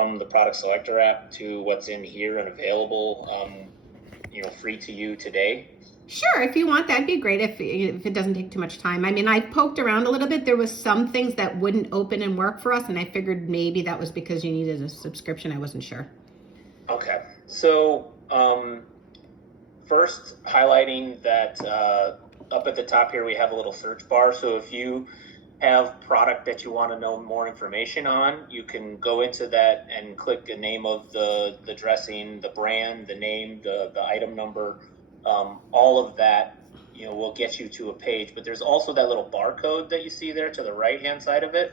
from the product selector app to what's in here and available, free to you today? Sure, if you want, that'd be great if it doesn't take too much time. I mean, I poked around a little bit. There was some things that wouldn't open and work for us, and I figured maybe that was because you needed a subscription. I wasn't sure. Okay, so first highlighting that up at the top here we have a little search bar. So if you have product that you want to know more information on, you can go into that and click the name of the dressing, the brand, the name, the item number. All of that, will get you to a page. But there's also that little barcode that you see there to the right-hand side of it.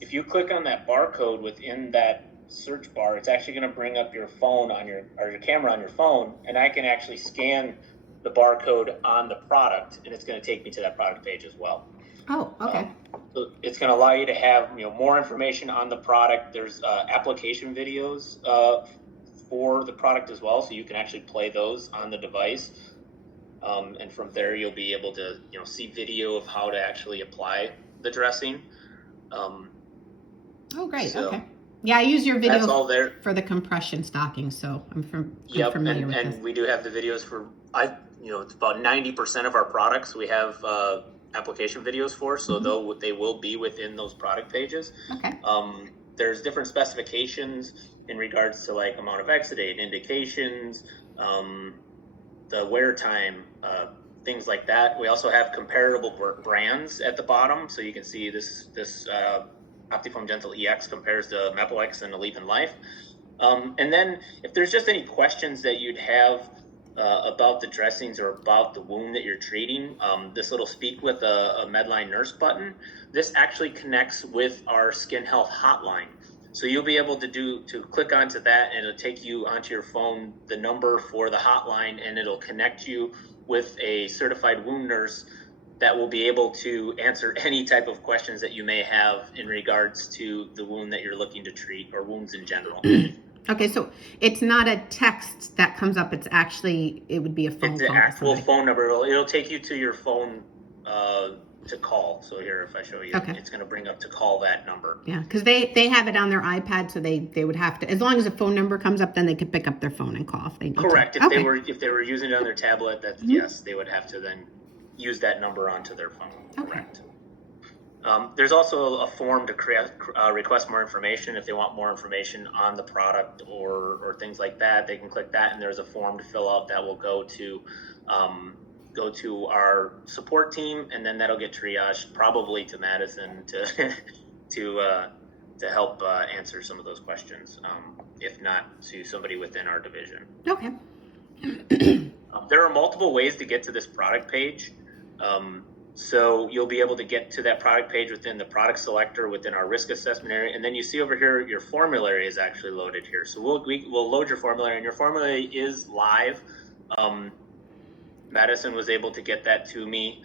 If you click on that barcode within that search bar, it's actually going to bring up your phone on your camera on your phone, and I can actually scan the barcode on the product, and it's going to take me to that product page as well. Oh, okay. So it's going to allow you to have more information on the product. There's application videos for the product as well, so you can actually play those on the device, and from there you'll be able to see video of how to actually apply the dressing. Oh, great. Okay. Yeah, I use your video that's all there for the compression stocking, so I'm Yep, familiar with this. and we do have the videos for it's about 90% of our products we have application videos for, so though they will be within those product pages. Okay. There's different specifications in regards to like amount of exudate, indications, the wear time, things like that. We also have comparable brands at the bottom, so you can see this Optifoam Gentle EX compares to Mepilex and Aleve in Life. And then if there's just any questions that you'd have about the dressings or about the wound that you're treating, this little speak with a Medline nurse button, this actually connects with our skin health hotline. So you'll be able to click onto that, and it'll take you onto your phone, the number for the hotline, and it'll connect you with a certified wound nurse that will be able to answer any type of questions that you may have in regards to the wound that you're looking to treat or wounds in general. Okay, so it's not a text that comes up. It's actually, it would be a phone call. It's an actual phone number. It'll take you to your phone to call. So here, if I show you, it's going to bring up to call that number. Yeah, because they have it on their iPad, so they would have to, as long as a phone number comes up, then they could pick up their phone and call if they need Correct. to. If they were using it on their tablet, that's yes, they would have to then use that number onto their phone. Okay. Correct. There's also a form to request more information. If they want more information on the product or things like that, they can click that, and there's a form to fill out that will go to our support team, and then that'll get triaged probably to Madison to help answer some of those questions, if not to somebody within our division. Okay. There are multiple ways to get to this product page. So you'll be able to get to that product page within the product selector within our risk assessment area. And then you see over here, your formulary is actually loaded here. So we'll load your formulary, and your formulary is live. Madison was able to get that to me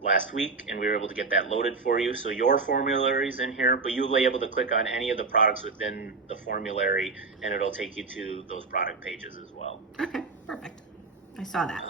last week, and we were able to get that loaded for you. So your formulary is in here, but you'll be able to click on any of the products within the formulary, and it'll take you to those product pages as well. Okay, perfect. I saw that.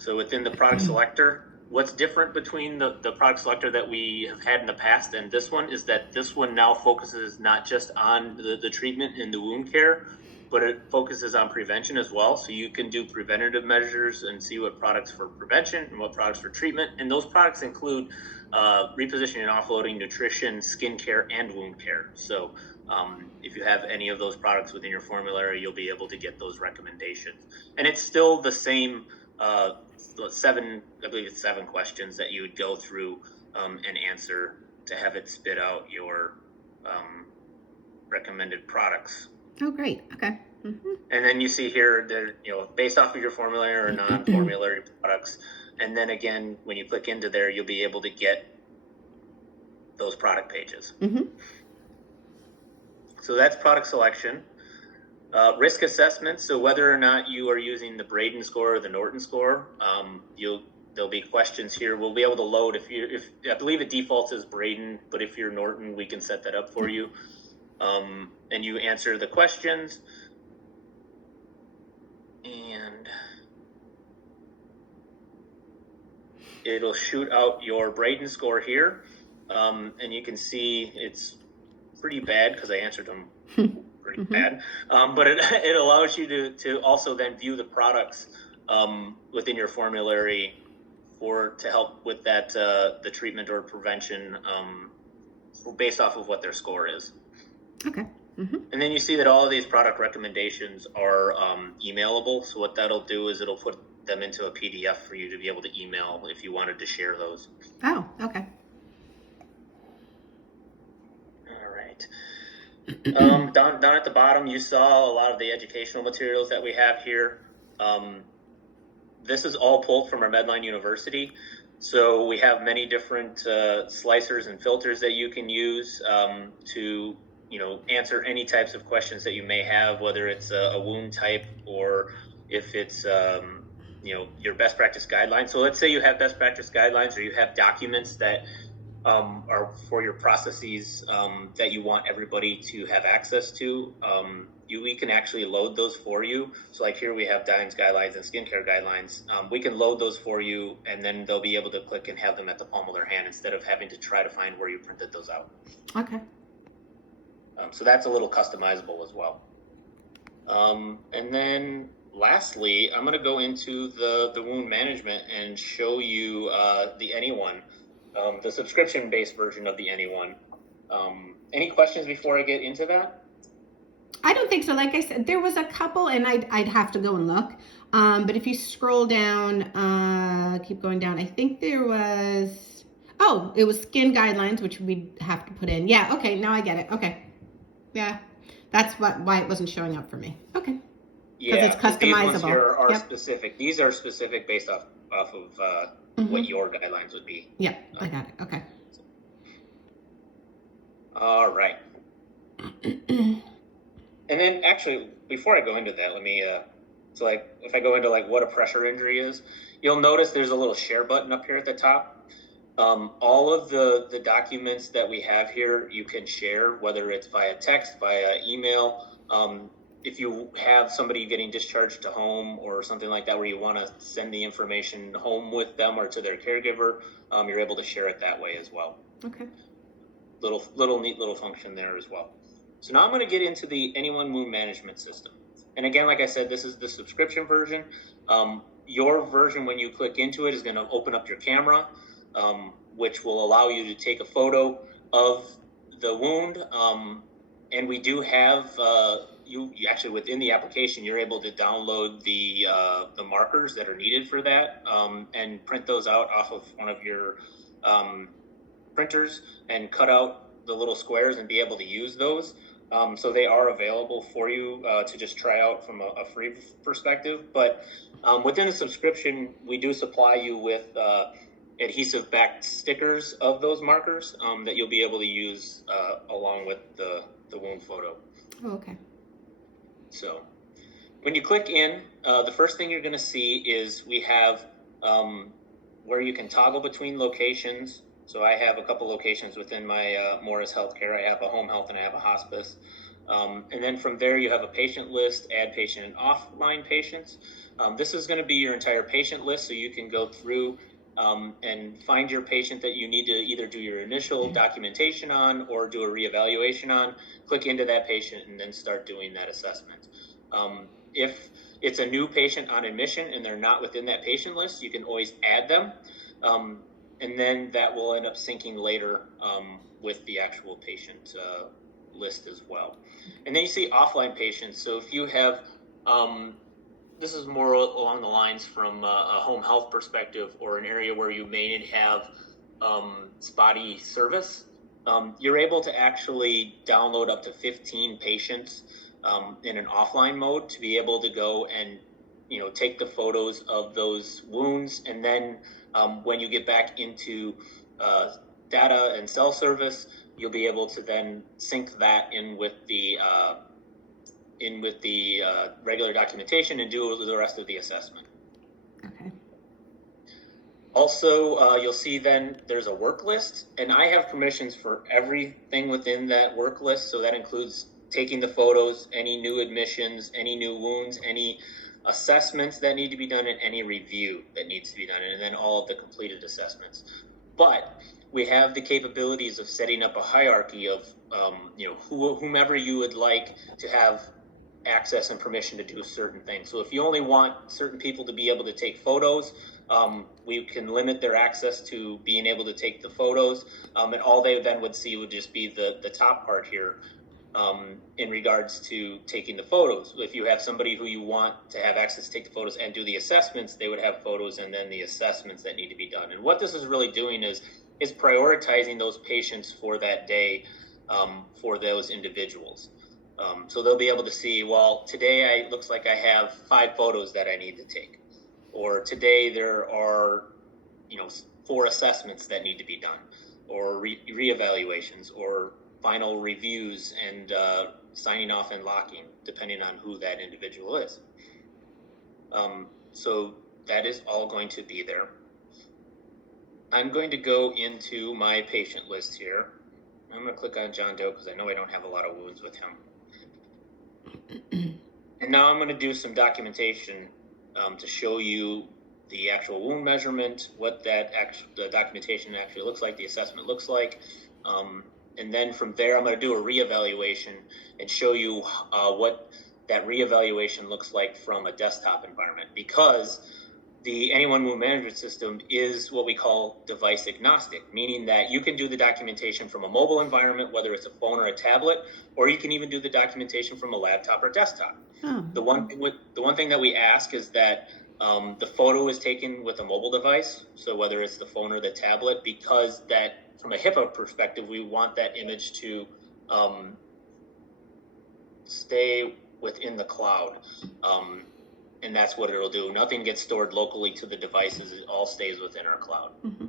So within the product selector, what's different between the product selector that we have had in the past and this one is that this one now focuses not just on the treatment and the wound care, but it focuses on prevention as well. So you can do preventative measures and see what products for prevention and what products for treatment. And those products include repositioning and offloading, nutrition, skin care, and wound care. So if you have any of those products within your formulary, you'll be able to get those recommendations. And it's still the same I believe it's 7 questions that you would go through and answer to have it spit out your recommended products. Oh, great. Okay. Mm-hmm. And then you see here, based off of your formulary or non-formulary products. And then again, when you click into there, you'll be able to get those product pages. Mm-hmm. So that's product selection. Risk assessment. So whether or not you are using the Braden score or the Norton score, there'll be questions here. We'll be able to load if I believe it defaults as Braden, but if you're Norton, we can set that up for you. And you answer the questions, and it'll shoot out your Braden score here. And you can see it's pretty bad because I answered them pretty bad. But it allows you to also then view the products within your formulary to help with that the treatment or prevention based off of what their score is. Okay. And then you see that all of these product recommendations are emailable. So what that'll do is it'll put them into a PDF for you to be able to email if you wanted to share those. Oh, okay. All right. Down at the bottom, you saw a lot of the educational materials that we have here. This is all pulled from our Medline University. So we have many different slicers and filters that you can use to answer any types of questions that you may have, whether it's a wound type or if it's your best practice guidelines. So let's say you have best practice guidelines or you have documents that are for your processes that you want everybody to have access to. We can actually load those for you. So like here we have DIMES guidelines and skincare guidelines. We can load those for you, and then they'll be able to click and have them at the palm of their hand instead of having to try to find where you printed those out. Okay. So that's a little customizable as well. And then lastly, I'm going to go into the wound management and show you the Anyone, the subscription-based version of the Anyone. Any questions before I get into that? I don't think so. Like I said, there was a couple, and I'd have to go and look. But if you scroll down, keep going down, I think there was, it was skin guidelines, which we'd have to put in. Yeah, okay, now I get it. Okay. Yeah, that's why it wasn't showing up for me. Okay. Yeah, it's customizable. These ones here are specific. These are specific based off of what your guidelines would be. Yeah, I got it. Okay. All right. And then actually, before I go into that, let me, so like if I go into like what a pressure injury is, you'll notice there's a little share button up here at the top. All of the documents that we have here, you can share, whether it's via text, via email. If you have somebody getting discharged to home or something like that, where you want to send the information home with them or to their caregiver, you're able to share it that way as well. Okay. Neat little function there as well. So now I'm going to get into the Anyone Wound Management System. And again, like I said, this is the subscription version. Your version, when you click into it, is going to open up your camera, which will allow you to take a photo of the wound. And we do have, you actually within the application, you're able to download the markers that are needed for that and print those out off of one of your printers and cut out the little squares and be able to use those. So they are available for you to just try out from a free perspective. But within the subscription, we do supply you with adhesive backed stickers of those markers that you'll be able to use along with the wound photo. Oh, okay. So when you click in, the first thing you're going to see is we have where you can toggle between locations. So I have a couple locations within my Morris Healthcare. I have a home health and I have a hospice. And then from there, you have a patient list, add patient and offline patients. This is going to be your entire patient list, so you can go through and find your patient that you need to either do your initial documentation on or do a reevaluation on, click into that patient, and then start doing that assessment. If it's a new patient on admission and they're not within that patient list, you can always add them. And then that will end up syncing later with the actual patient list as well. And then you see offline patients. So if you have, this is more along the lines from a home health perspective or an area where you may have spotty service, you're able to actually download up to 15 patients in an offline mode to be able to go and take the photos of those wounds, and then when you get back into data and cell service, you'll be able to then sync that in with the regular documentation and do the rest of the assessment. Okay. Also, you'll see then there's a work list, and I have permissions for everything within that work list. So that includes taking the photos, any new admissions, any new wounds, any assessments that need to be done, and any review that needs to be done, and then all of the completed assessments. but we have the capabilities of setting up a hierarchy of, whomever you would like to have access and permission to do certain things. So if you only want certain people to be able to take photos, we can limit their access to being able to take the photos, and all they then would see would just be the top part here, in regards to taking the photos. If you have somebody who you want to have access to take the photos and do the assessments, they would have photos and then the assessments that need to be done. And what this is really doing is prioritizing those patients for that day, for those individuals. So they'll be able to see, well, today it looks like I have 5 photos that I need to take, or today there are 4 assessments that need to be done, or reevaluations, or final reviews and signing off and locking, depending on who that individual is. So that is all going to be there. I'm going to go into my patient list here. I'm going to click on John Doe because I know I don't have a lot of wounds with him. And now I'm going to do some documentation to show you the actual wound measurement, what the documentation actually looks like, the assessment looks like. And then from there, I'm going to do a reevaluation and show you what that reevaluation looks like from a desktop environment, because the Anyone Wound Management System is what we call device agnostic, meaning that you can do the documentation from a mobile environment, whether it's a phone or a tablet, or you can even do the documentation from a laptop or desktop. Oh. The one thing that we ask is that the photo is taken with a mobile device, so whether it's the phone or the tablet, because that from a HIPAA perspective, we want that image to stay within the cloud. And that's what it'll do. Nothing gets stored locally to the devices. It all stays within our cloud. Mm-hmm.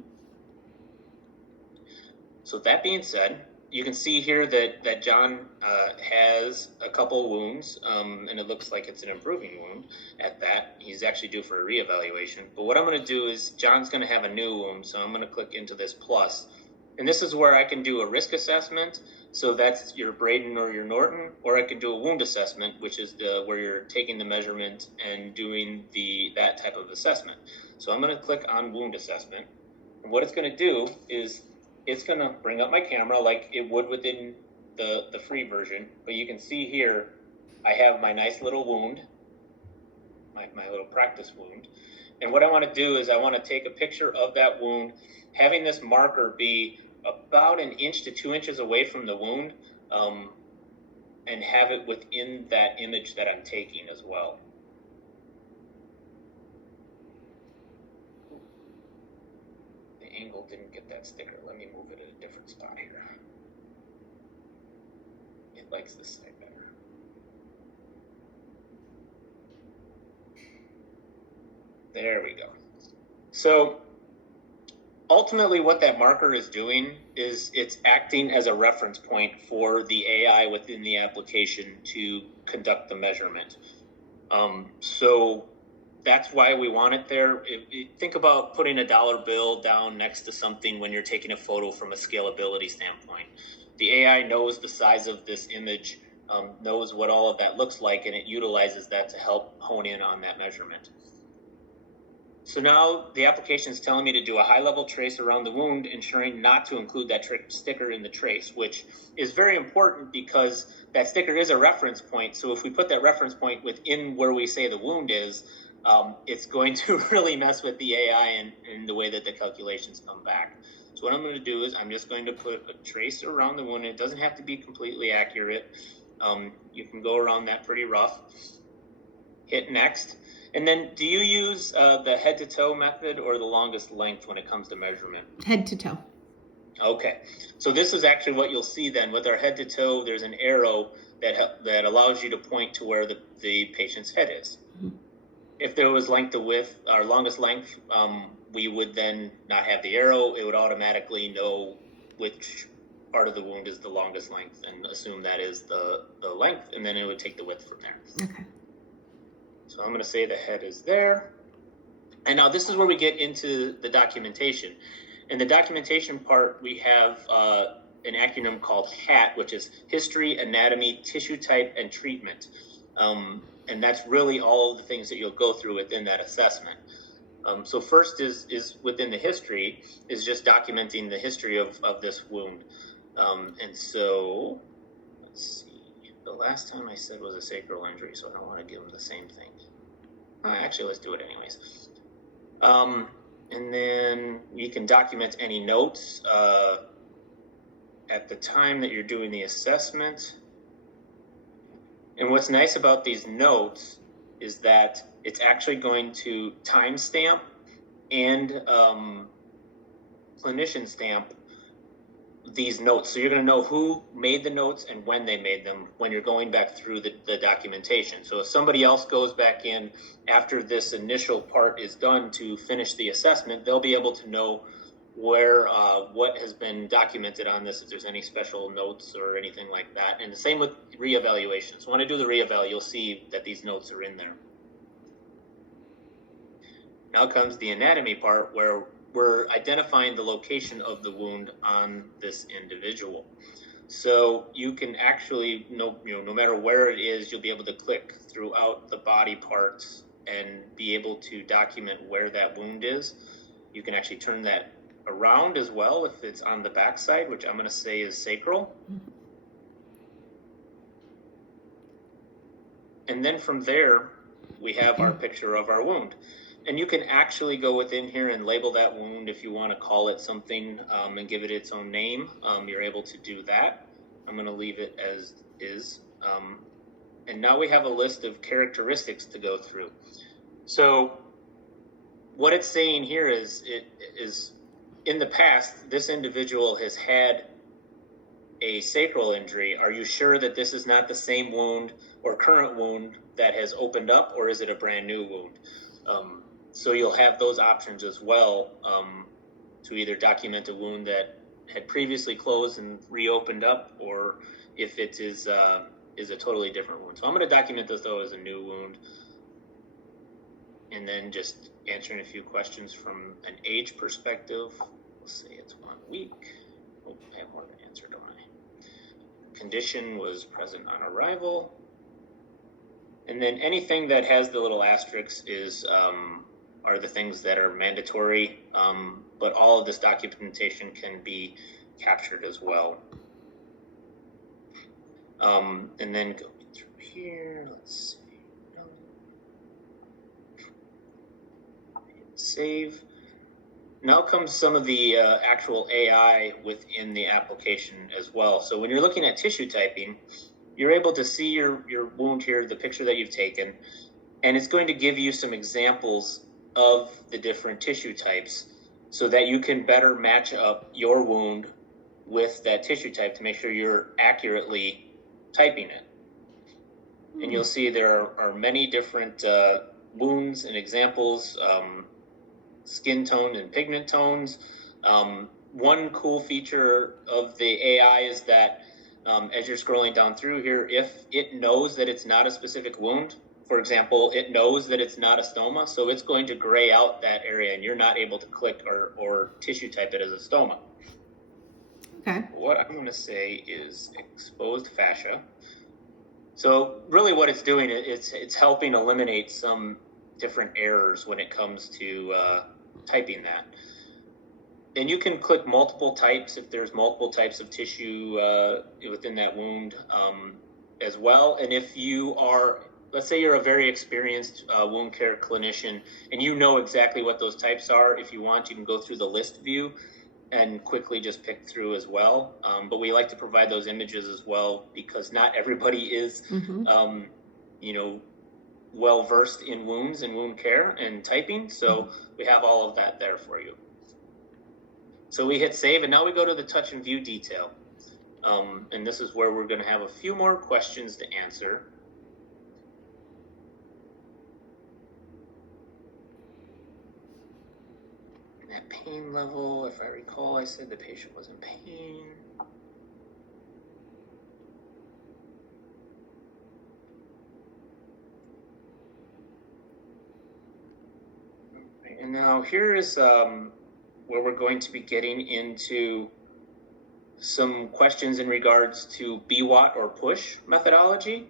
So that being said, you can see here that John has a couple wounds, and it looks like it's an improving wound at that. He's actually due for a reevaluation. But what I'm going to do is John's going to have a new wound, so I'm going to click into this plus. And this is where I can do a risk assessment. So that's your Braden or your Norton, or I can do a wound assessment, which is where you're taking the measurement and doing that type of assessment. So I'm going to click on wound assessment. And what it's going to do is it's going to bring up my camera like it would within the free version. But you can see here, I have my nice little wound, my little practice wound. And what I want to do is I want to take a picture of that wound, having this marker be about 1 inch to 2 inches away from the wound, and have it within that image that I'm taking as well. The angle didn't get that sticker. Let me move it at a different spot here. It likes this side better. There we go. So ultimately, what that marker is doing is it's acting as a reference point for the AI within the application to conduct the measurement. So that's why we want it there. Think about putting a dollar bill down next to something when you're taking a photo from a scalability standpoint. The AI knows the size of this image, knows what all of that looks like, and it utilizes that to help hone in on that measurement. So now the application is telling me to do a high-level trace around the wound, ensuring not to include that sticker in the trace, which is very important because that sticker is a reference point. So if we put that reference point within where we say the wound is, it's going to really mess with the AI and the way that the calculations come back. So what I'm going to do is I'm just going to put a trace around the wound. It doesn't have to be completely accurate. You can go around that pretty rough. Hit next. And then do you use the head to toe method or the longest length when it comes to measurement? Head to toe. Okay. So this is actually what you'll see then. With our head to toe, there's an arrow that allows you to point to where the patient's head is. Mm-hmm. If there was length to width, our longest length, we would then not have the arrow. It would automatically know which part of the wound is the longest length and assume that is the length, and then it would take the width from there. Okay. So I'm going to say the head is there. And now this is where we get into the documentation. In the documentation part, we have an acronym called HAT, which is History, Anatomy, Tissue Type, and Treatment. And that's really all of the things that you'll go through within that assessment. So first is within the history, is just documenting the history of this wound. And so, let's see, the last time I said was a sacral injury, so I don't want to give them the same thing. Actually, let's do it anyways. And then you can document any notes at the time that you're doing the assessment. And what's nice about these notes is that it's actually going to timestamp and clinician stamp these notes. So you're going to know who made the notes and when they made them when you're going back through the documentation. So if somebody else goes back in after this initial part is done to finish the assessment, they'll be able to know where what has been documented on this, if there's any special notes or anything like that. And the same with reevaluation. So when I do the reeval, you'll see that these notes are in there. Now comes the anatomy part, where we're identifying the location of the wound on this individual. So you can actually, no matter where it is, you'll be able to click throughout the body parts and be able to document where that wound is. You can actually turn that around as well if it's on the back side, which I'm going to say is sacral. Mm-hmm. And then from there, we have our picture of our wound. And you can actually go within here and label that wound if you want to call it something and give it its own name. You're able to do that. I'm going to leave it as is. And now we have a list of characteristics to go through. So what it's saying here is in the past, this individual has had a sacral injury. Are you sure that this is not the same wound or current wound that has opened up, or is it a brand new wound? So you'll have those options as well to either document a wound that had previously closed and reopened up, or if it is a totally different wound. So I'm going to document this though as a new wound, and then just answering a few questions from an age perspective. Let's say it's 1 week. Oh, I have more than answer, don't I? Condition was present on arrival. And then anything that has the little asterisks is are the things that are mandatory, but all of this documentation can be captured as well. And then going through here, let's see. Save. Now comes some of the actual AI within the application as well. So when you're looking at tissue typing, you're able to see your wound here, the picture that you've taken, and it's going to give you some examples of the different tissue types so that you can better match up your wound with that tissue type to make sure you're accurately typing it. And you'll see there are many different wounds and examples, skin tone and pigment tones. One cool feature of the AI is that as you're scrolling down through here, if it knows that it's not a specific wound, for example, it knows that it's not a stoma, so it's going to gray out that area and you're not able to click or tissue type it as a stoma. Okay. What I'm going to say is exposed fascia. So really what it's doing, it's helping eliminate some different errors when it comes to typing that. And you can click multiple types if there's multiple types of tissue within that wound as well. And if you are, let's say you're a very experienced wound care clinician and you know exactly what those types are, if you want, you can go through the list view and quickly just pick through as well. But we like to provide those images as well because not everybody is, well versed in wounds and wound care and typing. So we have all of that there for you. So we hit save, and now we go to the touch and view detail. And this is where we're going to have a few more questions to answer. And that pain level, if I recall, I said the patient was in pain. And now here is where we're going to be getting into some questions in regards to BWAT or push methodology,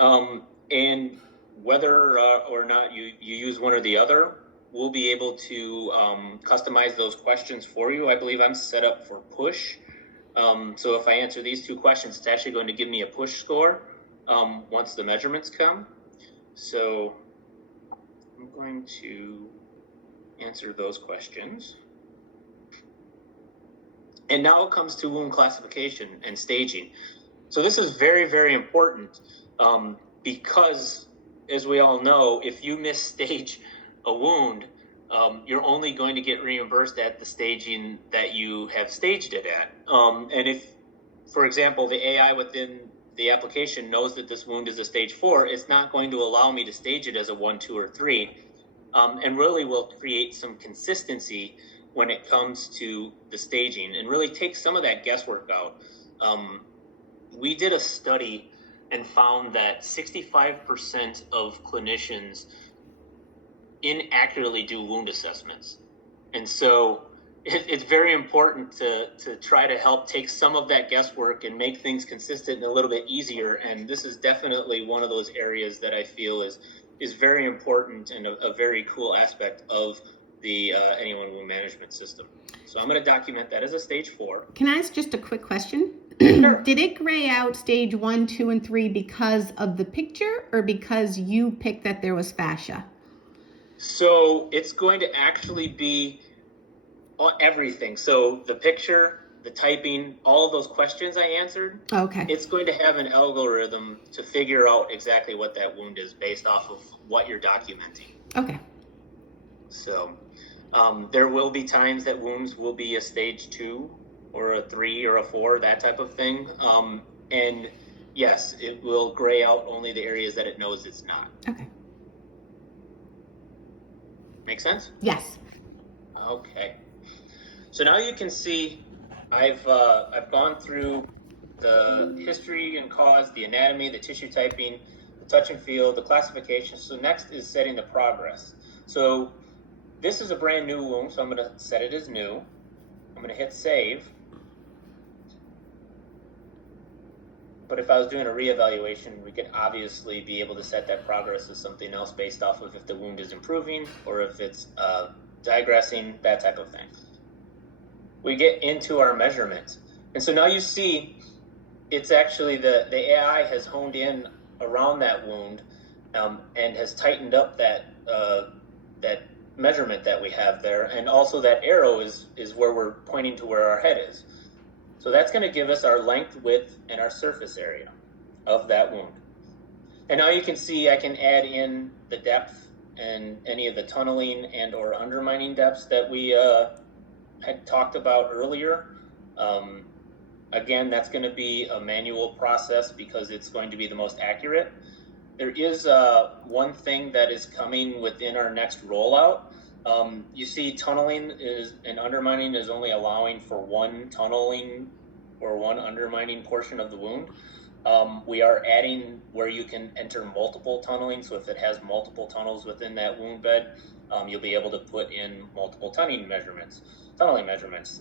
and whether or not you use one or the other. we'll be able to customize those questions for you. I believe I'm set up for push. So if I answer these 2 questions, it's actually going to give me a push score once the measurements come. So I'm going to answer those questions. And now it comes to wound classification and staging. So this is very, very important because, as we all know, if you misstage a wound, you're only going to get reimbursed at the staging that you have staged it at. And if, for example, the AI within the application knows that this wound is a stage 4, it's not going to allow me to stage it as a 1, 2, or 3, and really will create some consistency when it comes to the staging and really take some of that guesswork out. We did a study and found that 65% of clinicians inaccurately do wound assessments. And so it's very important to try to help take some of that guesswork and make things consistent and a little bit easier. And this is definitely one of those areas that I feel is very important and a very cool aspect of the Anyone Wound Management System. So I'm going to document that as a stage 4. Can I ask just a quick question? Sure. Did it gray out stage 1, 2, and 3 because of the picture or because you picked that there was fascia? So it's going to actually be everything. So the picture, the typing, all of those questions I answered, Okay. it's going to have an algorithm to figure out exactly what that wound is based off of what you're documenting. Okay. So there will be times that wounds will be a stage 2 or a 3 or a 4, that type of thing. And yes, it will gray out only the areas that it knows it's not. Okay. Make sense? Yes. Okay. So now you can see I've gone through the history and cause, the anatomy, the tissue typing, the touch and feel, the classification. So next is setting the progress. So this is a brand new wound, so I'm going to set it as new. I'm going to hit save. But if I was doing a reevaluation, we could obviously be able to set that progress as something else based off of if the wound is improving or if it's digressing, that type of thing. We get into our measurements. And so now you see it's actually the AI has honed in around that wound and has tightened up that measurement that we have there. And also that arrow is where we're pointing to where our head is. So that's going to give us our length, width, and our surface area of that wound. And now you can see I can add in the depth and any of the tunneling and or undermining depths that we had talked about earlier. Again, that's going to be a manual process because it's going to be the most accurate. There is one thing that is coming within our next rollout. You see tunneling and undermining is only allowing for one tunneling or one undermining portion of the wound. We are adding where you can enter multiple tunneling. So if it has multiple tunnels within that wound bed, you'll be able to put in multiple tunneling measurements,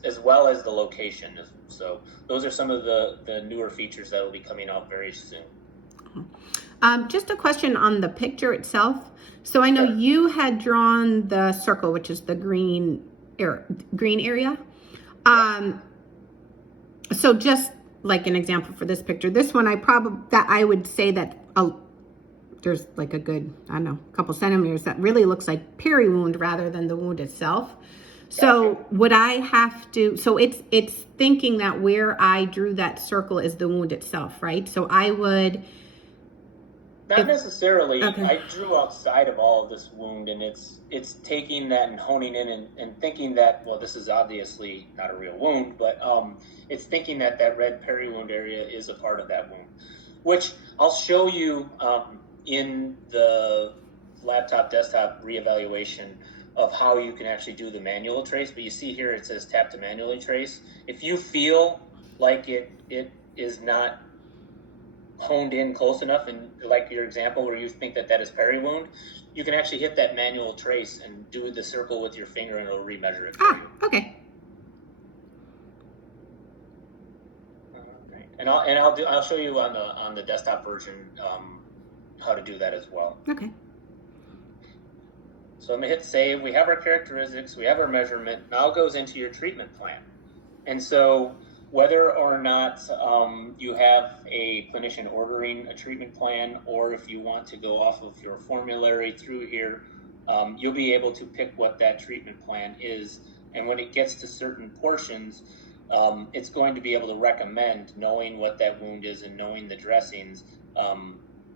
as well as the location. So those are some of the newer features that will be coming out very soon. Just a question on the picture itself. So I know you had drawn the circle, which is the green area. So just like an example for this picture, this one I would say that there's like a good, I don't know, couple centimeters that really looks like peri wound rather than the wound itself. So Gotcha. would I have to, so it's thinking that where I drew that circle is the wound itself, right? So I would... Not necessarily. Okay. I drew outside of all of this wound, and it's taking that and honing in and thinking that, well, this is obviously not a real wound, but it's thinking that red peri wound area is a part of that wound, which I'll show you in the laptop desktop reevaluation of how you can actually do the manual trace. But you see here it says tap to manually trace. If you feel like it is not honed in close enough, and like your example where you think that is peri wound, you can actually hit that manual trace and do the circle with your finger and it'll remeasure it for you. Okay. Great. And I'll show you on the desktop version how to do that as well. Okay. So I'm gonna hit save. We have our characteristics, we have our measurement. Now it goes into your treatment plan. And so whether or not you have a clinician ordering a treatment plan, or if you want to go off of your formulary through here, you'll be able to pick what that treatment plan is. And when it gets to certain portions, it's going to be able to recommend, knowing what that wound is and knowing the dressings,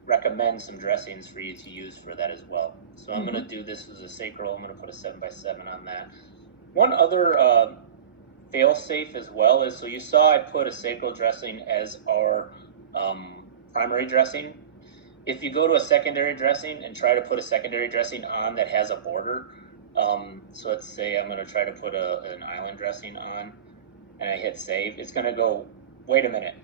recommend some dressings for you to use for that as well. So I'm going to do this as a sacral. I'm going to put a 7x7 on that. One other fail safe as well is, so you saw I put a sacral dressing as our primary dressing. If you go to a secondary dressing and try to put a secondary dressing on that has a border, so let's say I'm going to try to put an island dressing on, and I hit save, it's going to go, wait a minute,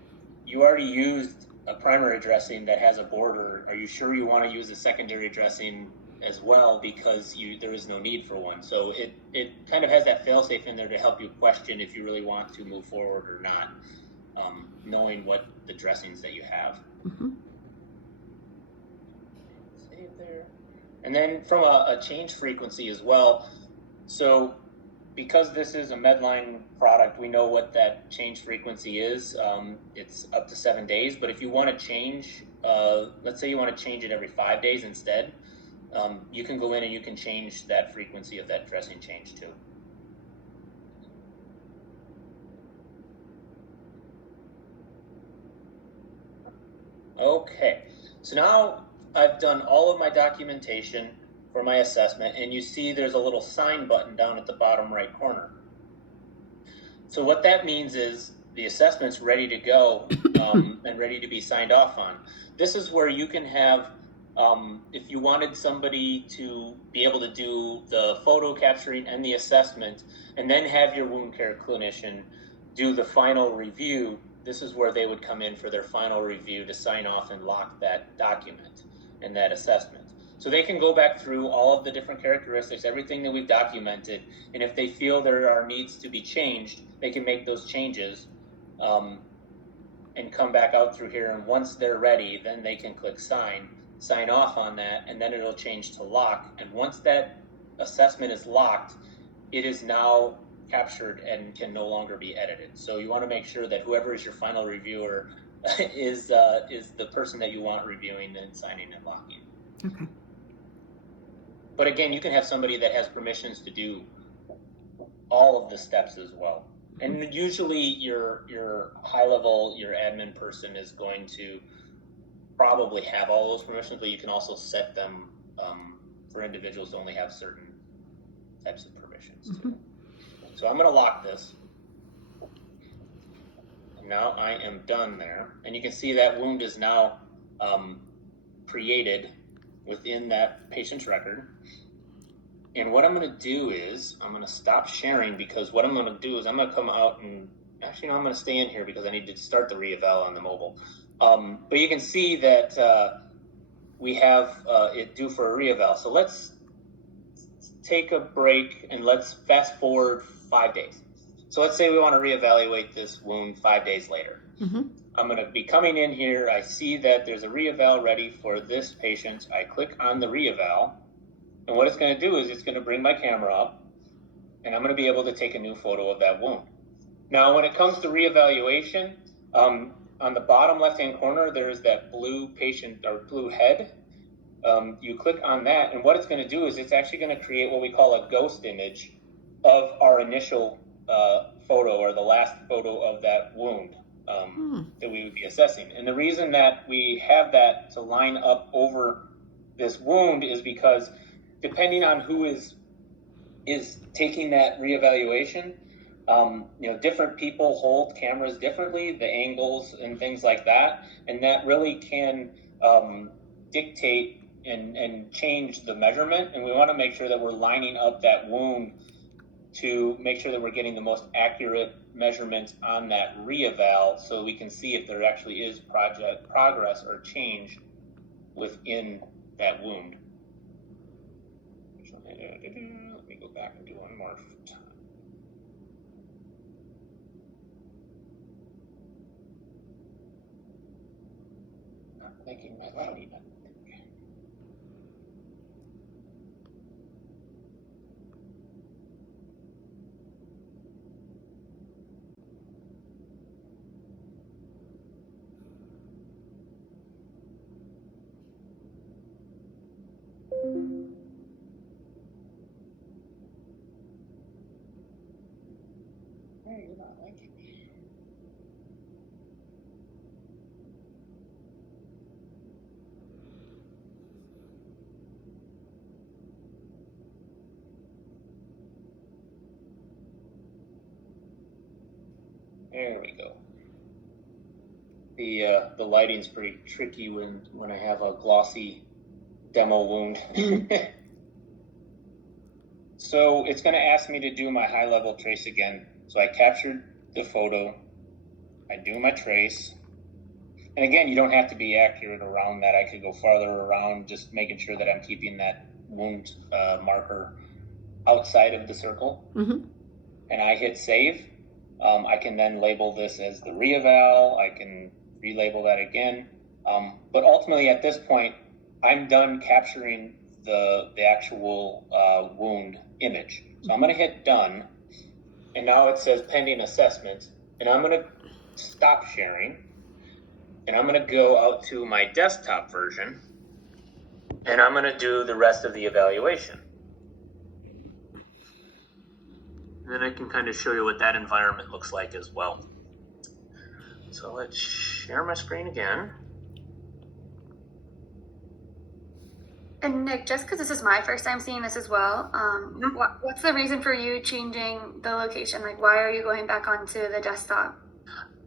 you already used a primary dressing that has a border. Are you sure you want to use a secondary dressing as well, because there is no need for one? So it kind of has that fail-safe in there to help you question if you really want to move forward or not, knowing what the dressings that you have. Save there. And then from a change frequency as well, so because this is a Medline product, we know what that change frequency is. It's up to 7 days, but if you want to change, let's say you want to change it every 5 days instead, you can go in and you can change that frequency of that dressing change too. Okay, so now I've done all of my documentation for my assessment, and you see there's a little sign button down at the bottom right corner. So what that means is the assessment's ready to go and ready to be signed off on. This is where you can have, if you wanted somebody to be able to do the photo capturing and the assessment, and then have your wound care clinician do the final review, this is where they would come in for their final review to sign off and lock that document and that assessment. So they can go back through all of the different characteristics, everything that we've documented, and if they feel there are needs to be changed, they can make those changes and come back out through here. And once they're ready, then they can click sign off on that, and then it'll change to lock. And once that assessment is locked, it is now captured and can no longer be edited. So you want to make sure that whoever is your final reviewer is the person that you want reviewing and signing and locking. Okay. But again, you can have somebody that has permissions to do all of the steps as well. And usually your high level, your admin person is going to probably have all those permissions, but you can also set them for individuals to only have certain types of permissions. So I'm going to lock this. Now I am done there. And you can see that wound is now created within that patient's record. And what I'm going to do is I'm going to stop sharing, because what I'm going to do is I'm going to come out and actually, no, I'm going to stay in here because I need to start the reeval on the mobile. But you can see that we have it due for a reeval. So let's take a break and let's fast forward 5 days. So let's say we want to reevaluate this wound 5 days later. I'm going to be coming in here. I see that there's a reeval ready for this patient. I click on the reeval. And what it's going to do is it's going to bring my camera up, and I'm going to be able to take a new photo of that wound. Now, when it comes to reevaluation, on the bottom left-hand corner, there's that blue patient or blue head. You click on that, and what it's going to do is it's actually going to create what we call a ghost image of our initial photo, or the last photo of that wound that we would be assessing. And the reason that we have that to line up over this wound is because depending on who is taking that reevaluation, different people hold cameras differently, the angles and things like that, and that really can dictate and change the measurement. And we want to make sure that we're lining up that wound to make sure that we're getting the most accurate measurements on that reeval, so we can see if there actually is progress or change within that wound. Let me go back and do one more time. Not making my loading. There we go. The lighting's pretty tricky when I have a glossy demo wound. So it's going to ask me to do my high-level trace again. So I captured the photo, I do my trace, and again, you don't have to be accurate around that. I could go farther around, just making sure that I'm keeping that wound marker outside of the circle. And I hit save. I can then label this as the re-eval. I can relabel that again. But ultimately, at this point, I'm done capturing the actual wound image. So I'm going to hit done, and now it says pending assessment, and I'm going to stop sharing, and I'm going to go out to my desktop version, and I'm going to do the rest of the evaluation. And then I can kind of show you what that environment looks like as well. So let's share my screen again. And Nick, just because this is my first time seeing this as well, what's the reason for you changing the location? Like, why are you going back onto the desktop?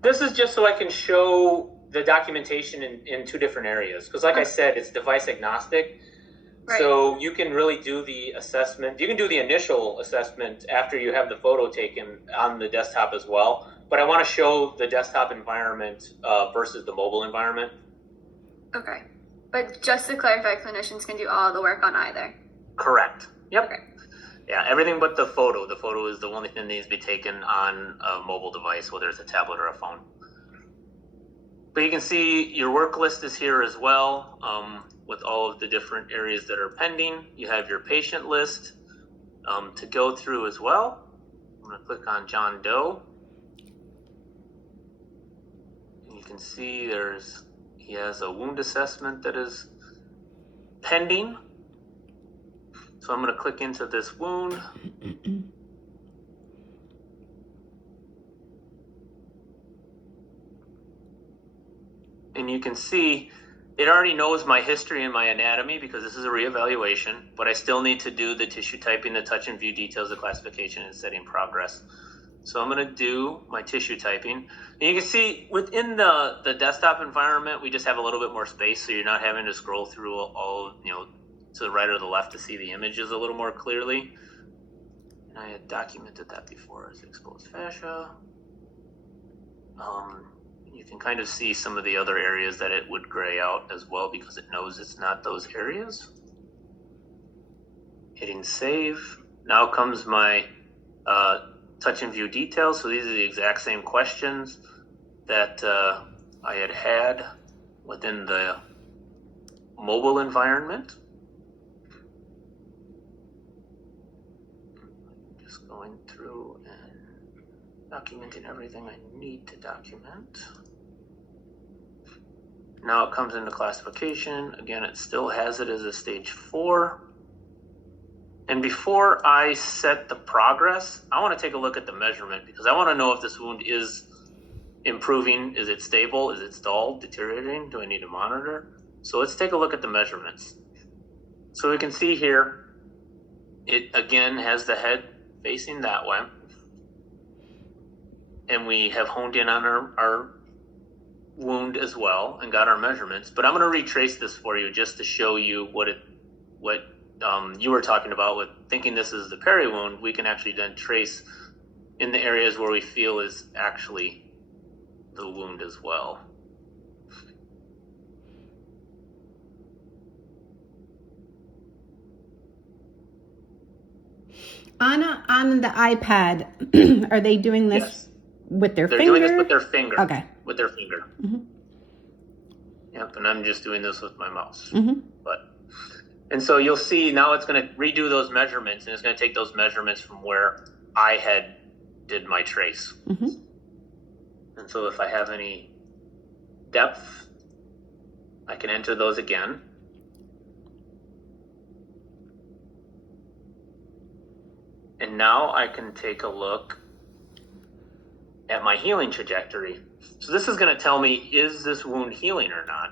This is just so I can show the documentation in two different areas. Because like I said, it's device agnostic. Right. So you can really do the assessment. You can do the initial assessment after you have the photo taken on the desktop as well. But I want to show the desktop environment versus the mobile environment. Okay. But just to clarify, clinicians can do all the work on either. Correct. Yep. Okay. Yeah, everything but the photo. The photo is the only thing that needs to be taken on a mobile device, whether it's a tablet or a phone. But you can see your work list is here as well, with all of the different areas that are pending. You have your patient list to go through as well. I'm going to click on John Doe. And you can see he has a wound assessment that is pending. So I'm going to click into this wound. And you can see it already knows my history and my anatomy because this is a reevaluation, but I still need to do the tissue typing, the touch and view details, the classification, and setting progress. So I'm going to do my tissue typing. And you can see within the desktop environment, we just have a little bit more space, so you're not having to scroll through all, to the right or the left to see the images a little more clearly. And I had documented that before as exposed fascia. You can kind of see some of the other areas that it would gray out as well because it knows it's not those areas. Hitting save. Now comes my touch and view details. So these are the exact same questions that I had within the mobile environment. Just going through and documenting everything I need to document. Now it comes into classification. Again, it still has it as a stage 4. And before I set the progress, I want to take a look at the measurement because I want to know if this wound is improving. Is it stable? Is it stalled, deteriorating? Do I need to monitor? So let's take a look at the measurements. So we can see here, it again has the head facing that way. And we have honed in on our wound as well and got our measurements. But I'm going to retrace this for you just to show you what you were talking about with thinking this is the peri wound. We can actually then trace in the areas where we feel is actually the wound as well. On the iPad, are they doing this? Yes. With their finger? They're doing this with their finger. Okay. With their finger. Mm-hmm. Yep, and I'm just doing this with my mouse. Mm-hmm. And so you'll see now it's going to redo those measurements, and it's going to take those measurements from where I did my trace. Mm-hmm. And so if I have any depth, I can enter those again. And now I can take a look at my healing trajectory. So this is going to tell me, is this wound healing or not?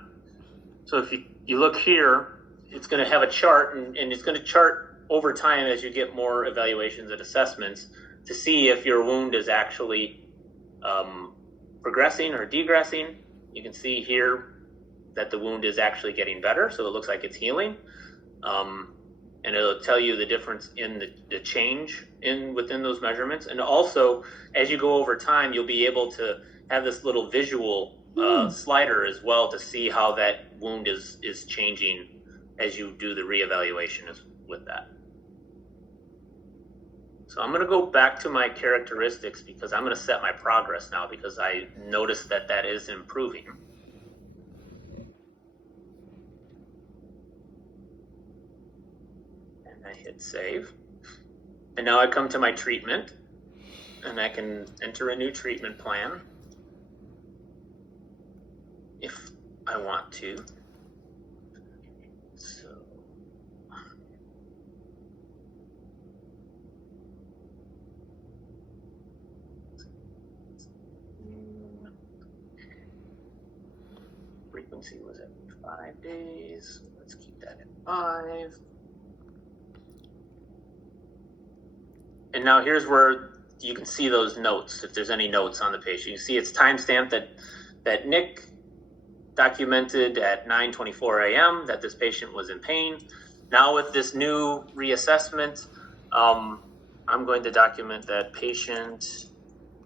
So if you look here, it's going to have a chart, and it's going to chart over time as you get more evaluations and assessments to see if your wound is actually progressing or degressing. You can see here that the wound is actually getting better, so it looks like it's healing. And it'll tell you the difference in the change within those measurements. And also, as you go over time, you'll be able to have this little visual slider as well to see how that wound is changing as you do the reevaluation with that. So I'm going to go back to my characteristics because I'm going to set my progress now because I noticed that that is improving. And I hit save. And now I come to my treatment and I can enter a new treatment plan if I want to. So frequency was at 5 days. Let's keep that at 5. And now here's where you can see those notes, if there's any notes on the page. You can see it's timestamped that Nick documented at 9:24 a.m. that this patient was in pain. Now with this new reassessment, I'm going to document that patient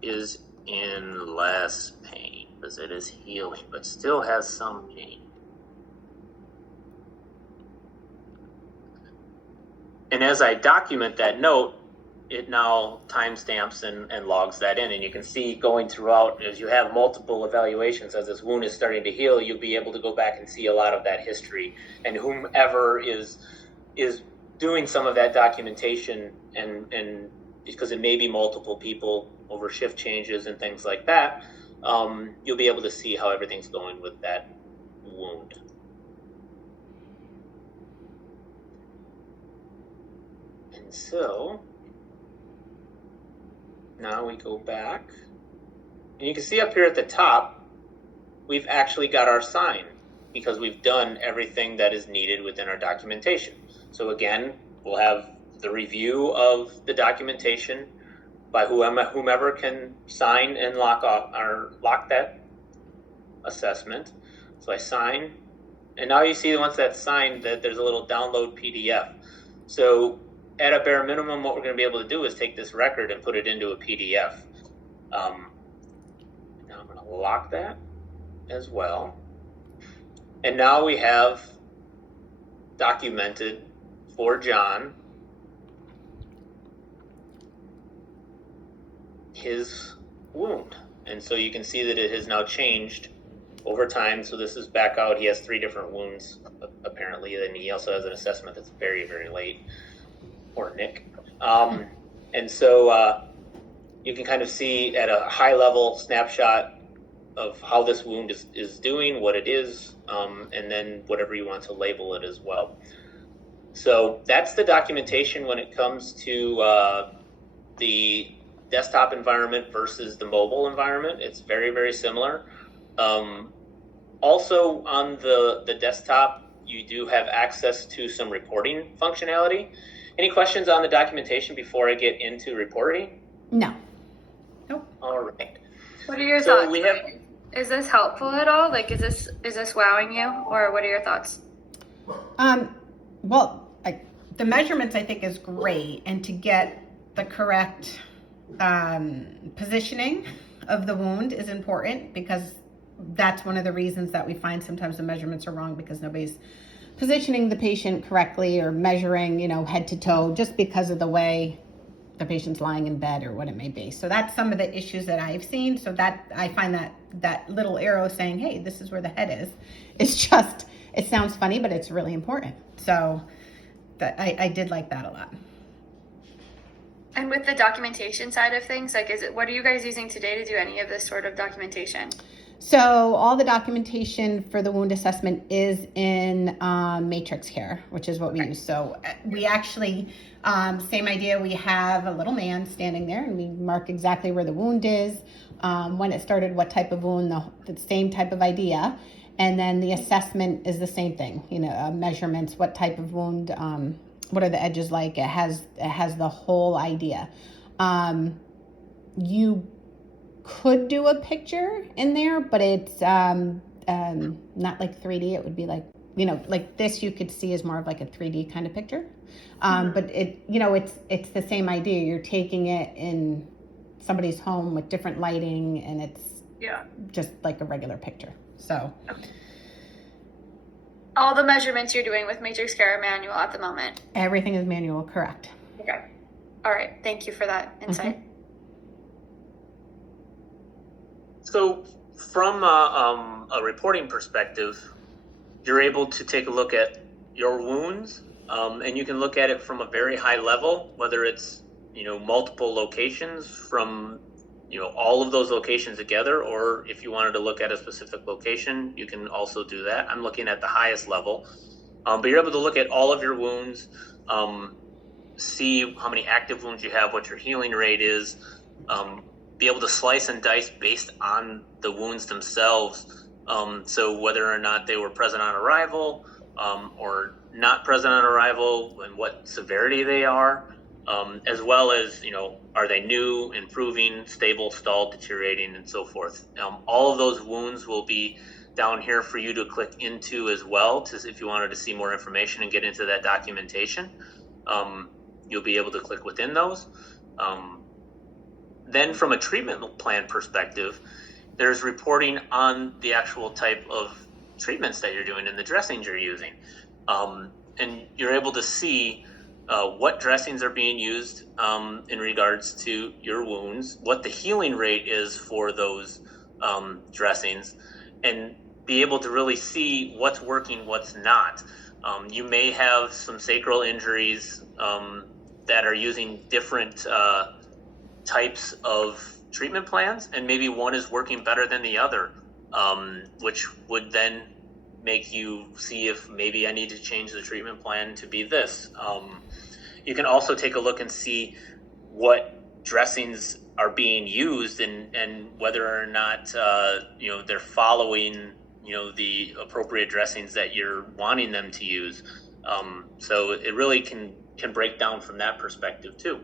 is in less pain because it is healing, but still has some pain. And as I document that note, it now timestamps and logs that in. And you can see going throughout, as you have multiple evaluations, as this wound is starting to heal, you'll be able to go back and see a lot of that history. And whomever is doing some of that documentation, and because it may be multiple people over shift changes and things like that, you'll be able to see how everything's going with that wound. And so now we go back, and you can see up here at the top, we've actually got our sign because we've done everything that is needed within our documentation. So again, we'll have the review of the documentation by whomever can sign and lock that assessment. So I sign, and now you see once that's signed that there's a little download PDF. So at a bare minimum, what we're going to be able to do is take this record and put it into a PDF. Now I'm going to lock that as well. And now we have documented for John his wound. And so you can see that it has now changed over time. So this is back out. He has 3 different wounds, apparently. And he also has an assessment that's very, very late. Or Nick. And so you can kind of see at a high level snapshot of how this wound is doing, what it is, and then whatever you want to label it as well. So that's the documentation when it comes to the desktop environment versus the mobile environment. It's very, very similar. Also on the desktop, you do have access to some reporting functionality. Any questions on the documentation before I get into reporting? No. Nope. All right. What are your thoughts? Is this helpful at all? Like, is this wowing you, or what are your thoughts? Well, the measurements I think is great, and to get the correct positioning of the wound is important because that's one of the reasons that we find sometimes the measurements are wrong because nobody's positioning the patient correctly or measuring, head to toe just because of the way the patient's lying in bed or what it may be. So that's some of the issues that I've seen. So that I find that little arrow saying, hey, this is where the head is. It's just, it sounds funny, but it's really important. So I did like that a lot. And with the documentation side of things, like, what are you guys using today to do any of this sort of documentation? So all the documentation for the wound assessment is in Matrix Care, which is what we use. So we actually, same idea, we have a little man standing there and we mark exactly where the wound is, when it started, what type of wound, the same type of idea. And then the assessment is the same thing, measurements, what type of wound, what are the edges like? It has the whole idea. You, could do a picture in there, but it's not like 3D. It would be like, like this you could see as more of like a 3D kind of picture. But it's the same idea. You're taking it in somebody's home with different lighting, and it's just like a regular picture. So all the measurements you're doing with Matrix Care are manual at the moment. Everything is manual, correct. Okay. All right. Thank you for that insight. Mm-hmm. So from a reporting perspective, you're able to take a look at your wounds, and you can look at it from a very high level, whether it's, multiple locations from, all of those locations together, or if you wanted to look at a specific location, you can also do that. I'm looking at the highest level, but you're able to look at all of your wounds, see how many active wounds you have, what your healing rate is, be able to slice and dice based on the wounds themselves. So whether or not they were present on arrival, or not present on arrival, and what severity they are, as well as, are they new, improving, stable, stalled, deteriorating, and so forth. All of those wounds will be down here for you to click into as well, if you wanted to see more information and get into that documentation. You'll be able to click within those. Then from a treatment plan perspective, there's reporting on the actual type of treatments that you're doing and the dressings you're using. And you're able to see what dressings are being used in regards to your wounds, what the healing rate is for those dressings, and be able to really see what's working, what's not. You may have some sacral injuries that are using different types of treatment plans, and maybe one is working better than the other, which would then make you see if maybe I need to change the treatment plan to be this. You can also take a look and see what dressings are being used and whether or not they're following the appropriate dressings that you're wanting them to use. So it really can break down from that perspective too.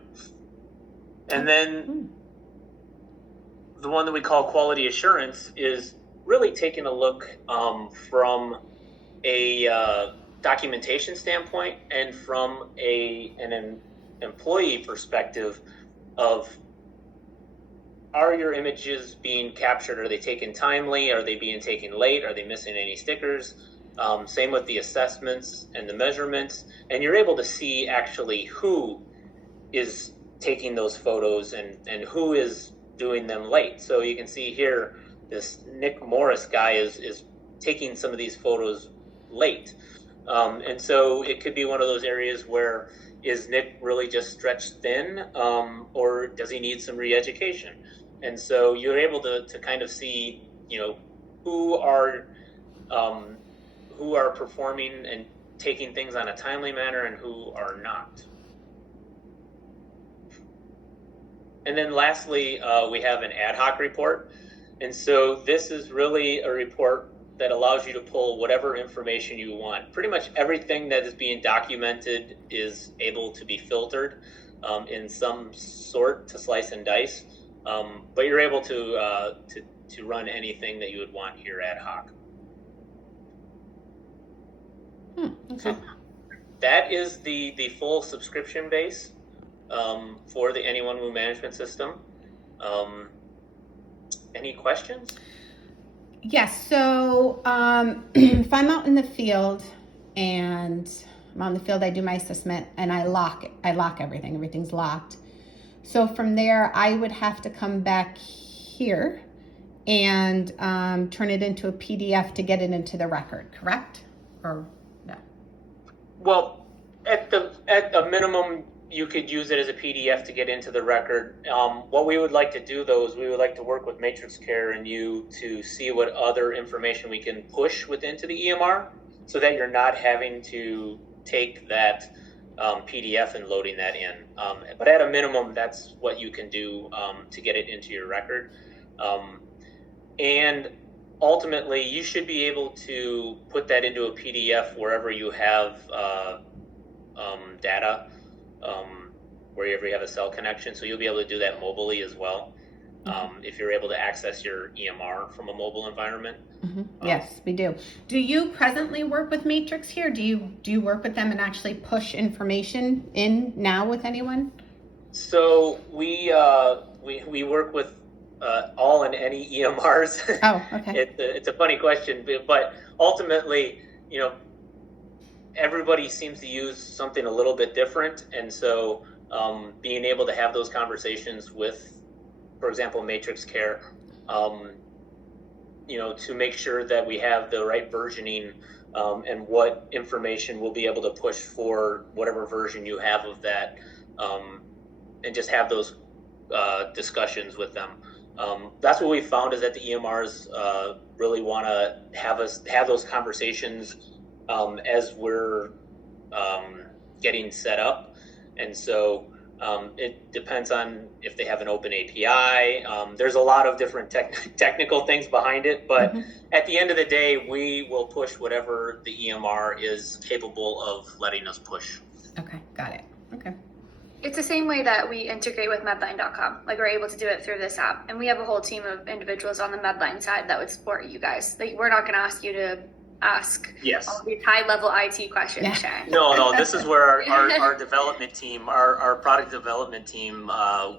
And then the one that we call quality assurance is really taking a look from a documentation standpoint and from an employee perspective of, are your images being captured? Are they taken timely? Are they being taken late? Are they missing any stickers? Same with the assessments and the measurements. And you're able to see actually who is taking those photos and who is doing them late. So you can see here, this Nick Morris guy is taking some of these photos late. And so it could be one of those areas where, is Nick really just stretched thin, or does he need some re-education? And so you're able to kind of see, who are performing and taking things on a timely manner and who are not. And then lastly, we have an ad hoc report. And so this is really a report that allows you to pull whatever information you want. Pretty much everything that is being documented is able to be filtered in some sort to slice and dice. But you're able to run anything that you would want here ad hoc. Okay. So that is the full subscription base for the Anyone Wound Management System. Any questions? Yes. So if I'm out in the field and I'm on the field, I do my assessment and I lock everything. Everything's locked. So from there, I would have to come back here and turn it into a PDF to get it into the record, correct? Or no? Well, at a minimum, you could use it as a PDF to get into the record. What we would like to do, though, is we would like to work with Matrix Care and you to see what other information we can push into the EMR, so that you're not having to take that PDF and loading that in. But at a minimum, that's what you can do to get it into your record. And ultimately, you should be able to put that into a PDF wherever you have data, wherever you have a cell connection. So you'll be able to do that mobilely as well. if you're able to access your EMR from a mobile environment. Yes, we do. Do you presently work with Matrix here? Do you work with them and actually push information in now with anyone? So we work with all and any EMRs. Oh, okay. It's a funny question, but ultimately, everybody seems to use something a little bit different, and so being able to have those conversations with, for example, Matrix Care, to make sure that we have the right versioning and what information we'll be able to push for whatever version you have of that, and just have those discussions with them. That's what we found, is that the EMRs really want to have us have those conversations as we're getting set up, and so it depends on if they have an open API. There's a lot of different technical things behind it, but at the end of the day, we will push whatever the EMR is capable of letting us push. Okay, got it. Okay. It's the same way that we integrate with Medline.com. Like, we're able to do it through this app, and we have a whole team of individuals on the Medline side that would support you guys. Like, we're not going to ask you to ask all these high-level IT questions, Sharon. No. This is where our development team, our product development team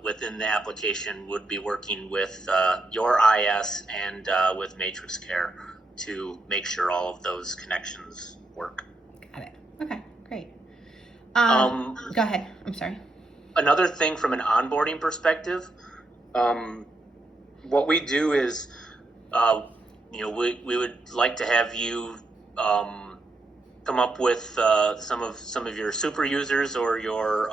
within the application would be working with your IS and with Matrix Care to make sure all of those connections work. Got it. Okay, great. Go ahead. I'm sorry. Another thing from an onboarding perspective, what we do is, we would like to have you come up with some of your super users or your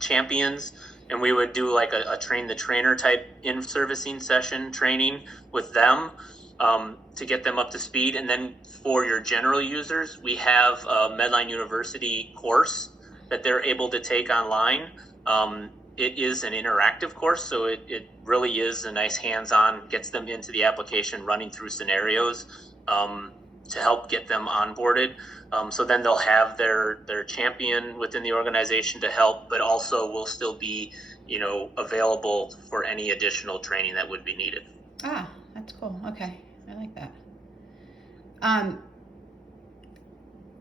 champions, and we would do like a train the trainer type in-servicing session training with them to get them up to speed. And then for your general users, we have a Medline University course that they're able to take online. It is an interactive course, so it really is a nice hands-on, gets them into the application, running through scenarios to help get them onboarded. So then they'll have their champion within the organization to help, but also will still be, available for any additional training that would be needed. Ah, that's cool. Okay, I like that.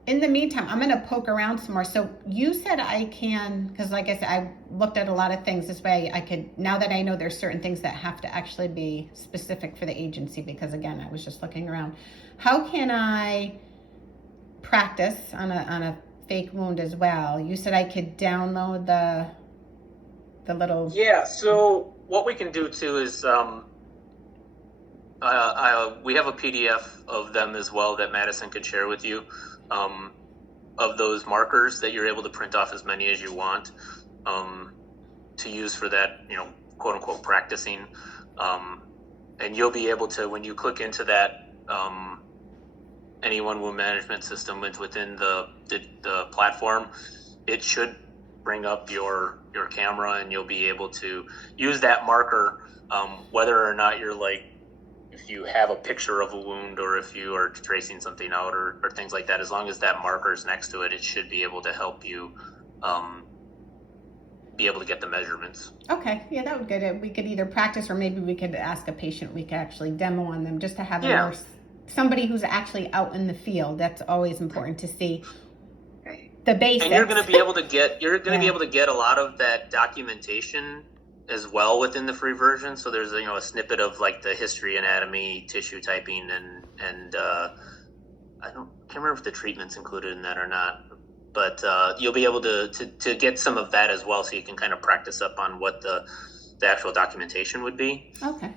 In the meantime, I'm going to poke around some more. So you said I can, because like I said, I looked at a lot of things this way. I could, now that I know there's certain things that have to actually be specific for the agency, because again, I was just looking around. How can I practice on a fake wound as well? You said I could download the little. Yeah. So what we can do too is we have a PDF of them as well that Madison could share with you. Of those markers that you're able to print off as many as you want to use for that, quote unquote practicing. And you'll be able to, when you click into that any one wound management system within the platform, it should bring up your camera, and you'll be able to use that marker, whether or not you're if you have a picture of a wound or if you are tracing something out or things like that. As long as that marker is next to it, it should be able to help you be able to get the measurements. Okay, yeah, that would be good. We could either practice, or maybe we could ask a patient, we could actually demo on them, just to have a nurse, somebody who's actually out in the field. That's always important to see the basics. And you're going to be able to get be able to get a lot of that documentation as well within the free version. So there's a snippet of the history, anatomy, tissue typing, and I can't remember if the treatment's included in that or not, but you'll be able to get some of that as well, so you can kind of practice up on what the actual documentation would be. Okay.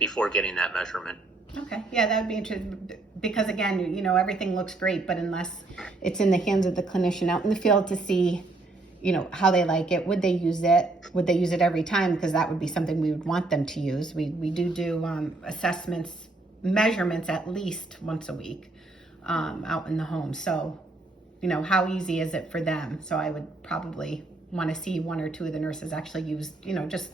Before getting that measurement. Okay, yeah, that would be interesting, because again, everything looks great, but unless it's in the hands of the clinician out in the field to see how they like it, would they use it every time? Because that would be something we would want them to use. We do assessments, measurements at least once a week out in the home. So, how easy is it for them? So I would probably want to see one or two of the nurses actually use, just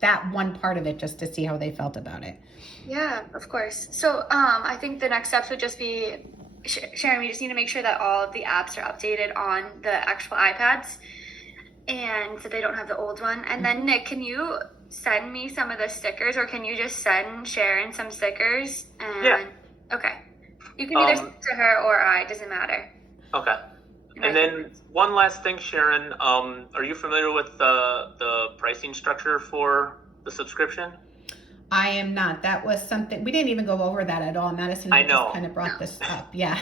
that one part of it, just to see how they felt about it. Yeah, of course. So I think the next steps would just be, Sharon, we just need to make sure that all of the apps are updated on the actual iPads, and so they don't have the old one. And then Nick, can you send me some of the stickers, or can you just send Sharon some stickers? And Yeah. Okay. You can either send to her or I, doesn't matter. Okay. And then one last thing, Sharon, are you familiar with the pricing structure for the subscription? I am not. That was something, we didn't even go over that at all. Madison I know. just kind of brought this up. Yeah.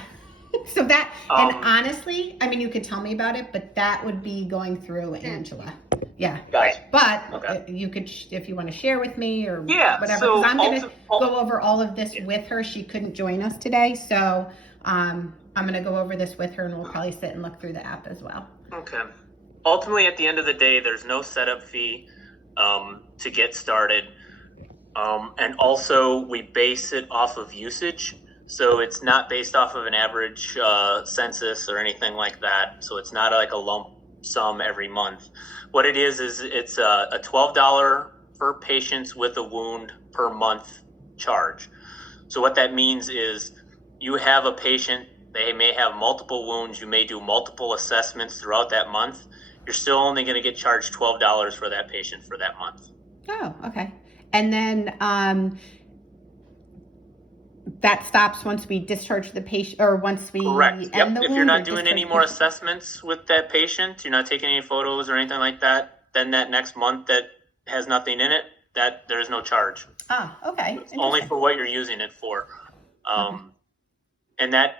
So that, and honestly, I mean, you could tell me about it, but that would be going through Angela. Yeah. Gotcha. But you could, if you want to share with me or whatever, so because I'm going to go over all of this with her. She couldn't join us today. So I'm going to go over this with her, and we'll probably sit and look through the app as well. Okay. Ultimately, at the end of the day, there's no setup fee to get started. And also, we base it off of usage. So it's not based off of an average census or anything like that. So it's not like a lump sum every month. What it is it's a $12 per patient with a wound per month charge. So what that means is you have a patient, they may have multiple wounds, you may do multiple assessments throughout that month. You're still only going to get charged $12 for that patient for that month. Oh, okay. And then that stops once we discharge the patient, or once we Correct. end the wound? If you're not doing any more assessments with that patient, you're not taking any photos or anything like that, then that next month that has nothing in it, that there is no charge. Ah, okay. It's only for what you're using it for. And that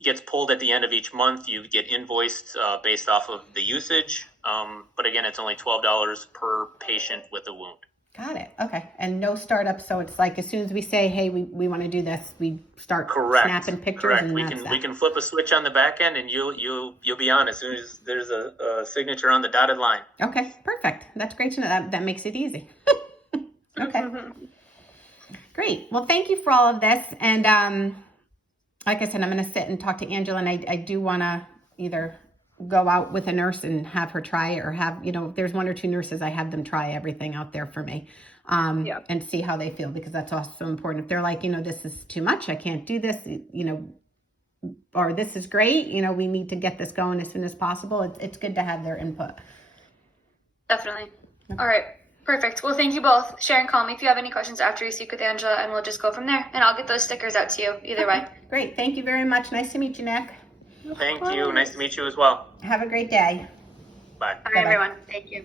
gets pulled at the end of each month. You get invoiced based off of the usage. But again, it's only $12 per patient with a wound. Got it. Okay. And no startup. So it's like as soon as we say, hey, we want to do this, we start snapping pictures. Correct. And we can flip a switch on the back end, and you'll be on as soon as there's a signature on the dotted line. Okay. Perfect. That's great to know. That makes it easy. Okay. Great. Well, thank you for all of this. And like I said, I'm going to sit and talk to Angela, and I do want to either go out with a nurse and have her try it, or have, if there's one or two nurses, I have them try everything out there for me, and see how they feel, because that's also important. If they're like, this is too much, I can't do this, or this is great, we need to get this going as soon as possible. It's good to have their input. Definitely. All right. Perfect. Well, thank you both. Sharon, call me if you have any questions after you speak with Angela, and we'll just go from there. And I'll get those stickers out to you either way. Great. Thank you very much. Nice to meet you, Nick. Thank you. Nice to meet you as well. Have a great day. Bye. Bye, everyone. Thank you.